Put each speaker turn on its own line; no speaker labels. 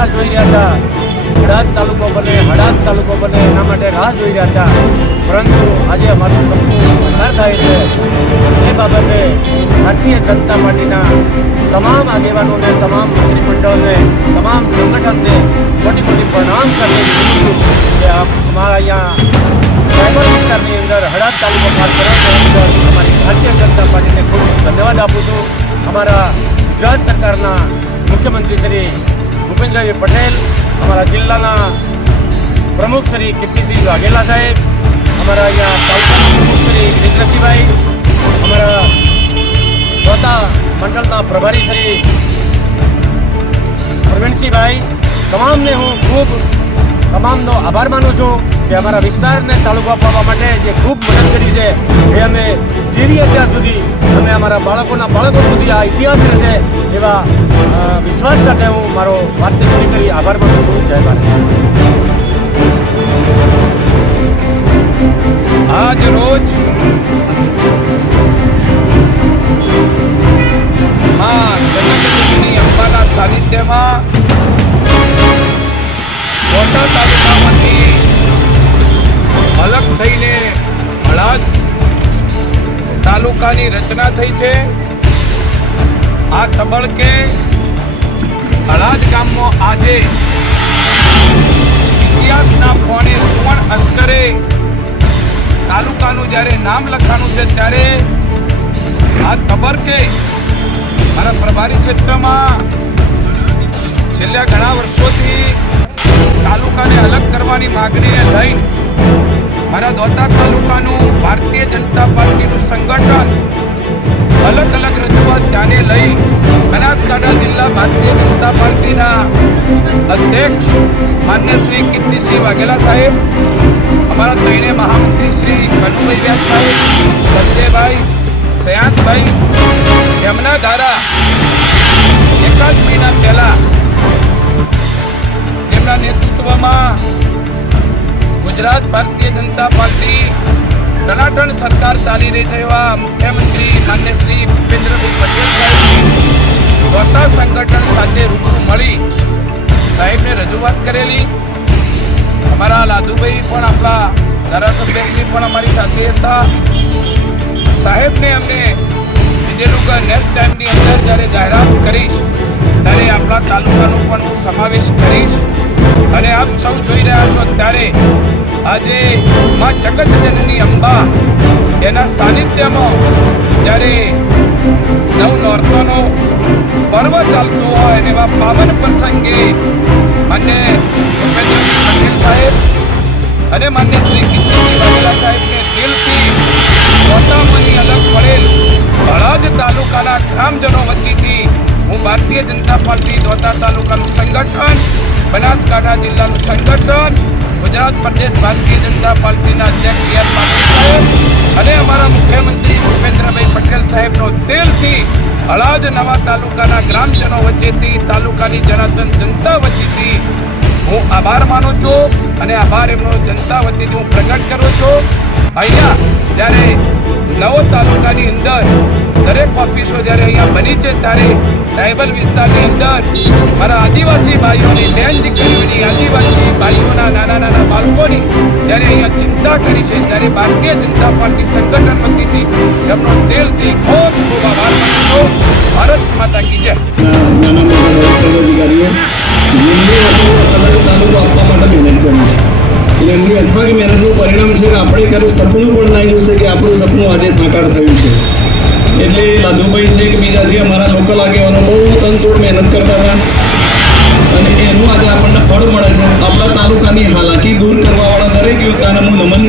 રાહ જોઈ રહ્યા હતા. હડાદ તાલુકો બને, હડાદ તાલુકો બને, એના માટે રાહ જોઈ રહ્યા હતા. પરંતુ આજે અમારું સંપૂર્ણ સાકાર થાય છે. એ બાબતે ભારતીય જનતા પાર્ટીના તમામ આગેવાનોને, તમામ મંત્રીમંડળને, તમામ સંગઠનને મોટી મોટી પ્રણામ સાથે કે અમારા અહીંયા સાયબર વિસ્તારની અંદર હડાદ તાલુકો ખાસ અમારી ભારતીય જનતા પાર્ટીને ખૂબ ધન્યવાદ આપું છું. અમારા ગુજરાત સરકારના મુખ્યમંત્રી શ્રી ભૂપેન્દ્રભાઈ પટેલ, અમારા જિલ્લાના પ્રમુખ શ્રી કીર્તિસિંહ વાઘેલા સાહેબ, અમારા અહીંયા તાલુકાના પ્રમુખ શ્રી વિરેન્દ્રસિંહભાઈ અમારા ગોતા મંડળના પ્રભારી શ્રી પ્રવીણસિંહભાઈ, તમામને હું ખૂબ તમામનો આભાર માનું છું કે અમારા વિસ્તારને તાલુકો અપાવવા માટે જે ખૂબ મદદ કરી છે, એ અમે જીવીએ ત્યાં સુધી, અમે અમારા બાળકોના બાળકો સુધી આ ઇતિહાસ રહેશે એવા વિશ્વાસ સાથે હું મારો વાતને પૂરી કરી આભાર માનું છું. જય ભારત.
આજ રોજમાં અંબાના તાલુકામાંથી અલગ થઈને હળાદ તાલુકાની રચના થઈ છે. આ તબડકે અડાજ ગામમાં આજે ઇતિહાસના ફોને સુવર્ણ અક્ષરે તાલુકાનું જ્યારે નામ લખવાનું છે ત્યારે આ ખબર કે મારા પ્રભારી ક્ષેત્રમાં છેલ્લા ઘણા વર્ષોથી તાલુકાને અલગ કરવાની માગણીને લઈને મારા દોતા તાલુકાનું ભારતીય જનતા પાર્ટીનું સંગઠન અલગ અલગ રજૂઆત ધ્યાને લઈ બનાસકાંઠા જિલ્લા ભારતીય જનતા પાર્ટીના અધ્યક્ષ માન્ય શ્રી કીર્તિસિંહ વાઘેલા સાહેબ અમારા ત્રણે મહામંત્રી શ્રી કનુભાઈ વ્યાસ સાહેબ સંજયભાઈ સયાંતભાઈ એમના દ્વારા એકાદ મહિના પહેલા એમના નેતૃત્વમાં ગુજરાત ભારતીય જનતા પાર્ટી ટનાટન સરકાર ચાલી રહી છે એવા મુખ્યમંત્રી માન્ય શ્રી ભૂપેન્દ્રભાઈ પટેલ સાહેબ. ગોતા સંગઠન સાથે રૂબરૂ મળી સાહેબને રજૂઆત કરેલી. અમારા લાદુભાઈ પણ આપણા ધારાસભ્યશ્રી પણ અમારી સાથે હતા. સાહેબને અમને કીધેલું નેક્સ્ટ ટાઈમની અંદર જ્યારે જાહેરાત કરીશ, ત્યારે આપણા તાલુકાનો પણ હું સમાવેશ કરીશ. અને આપ સૌ જોઈ રહ્યા છો ત્યારે આજે માં જગતજનની અંબા એના સાનિધ્યમાં જ્યારે નવ નોરતોનો પર્વ ચાલતો હોય એવા પાવન પ્રસંગે માન્ય ભૂપેન્દ્રભાઈ પટેલ સાહેબ અને માન્ય શ્રી કિશોરજી વાઘેલા સાહેબને દિલથી ગોતામાંની અલગ પડેલ હળદ તાલુકાના ગ્રામજનો વતીથી હું ભારતીય જનતા પાર્ટી ધોતા તાલુકાનું સંગઠન બનાસકાંઠા જિલ્લાનું સંગઠન ગુજરાત પ્રદેશ ભારતીય જનતા પાર્ટીના અધ્યક્ષ સી આર પાટીલ સાહેબ અને અમારા મુખ્યમંત્રી ભૂપેન્દ્રભાઈ પટેલ સાહેબનો તેલથી હળાદ નવા તાલુકાના ગ્રામજનો વચ્ચેથી, તાલુકાની જનાર્દન જનતા વચ્ચેથી હું આભાર માનું છું અને આભાર એમનો જનતા વતીથી હું પ્રગટ કરું છું. અહીંયા જ્યારે નવો તાલુકાની અંદર દરેક ઓફિસો જ્યારે અહીંયા બની છે, ત્યારે ટ્રાઇબલ વિસ્તારની અંદર મારા આદિવાસી ભાઈઓની બેન દીકરીઓની આદિવાસી ભાઈઓના નાના નાના બાળકોની જ્યારે અહીંયા ચિંતા કરી છે, ત્યારે ભારતીય જનતા પાર્ટી સંગઠન વતીથી એમનો દિલથી ખૂબ ખૂબ આભાર માનું છું. ભારત માતા કી જય.
એમની અથડાવી મહેનતનું પરિણામ છે કે આપણે ક્યારેય સપનું પણ લાગ્યું છે કે આપણું સપનું આજે સાકાર થયું છે. એટલે લાધુભાઈ છે કે બીજા જે અમારા લોકલ આગેવાનો બહુ તનતોડ મહેનત કરતા હતા. અને એનું આજે આપણને ફળ મળે છે. આપણા તાલુકાની હાલાકી દૂર કરવાવાળા દરેક યોદ્ધાને હું નમન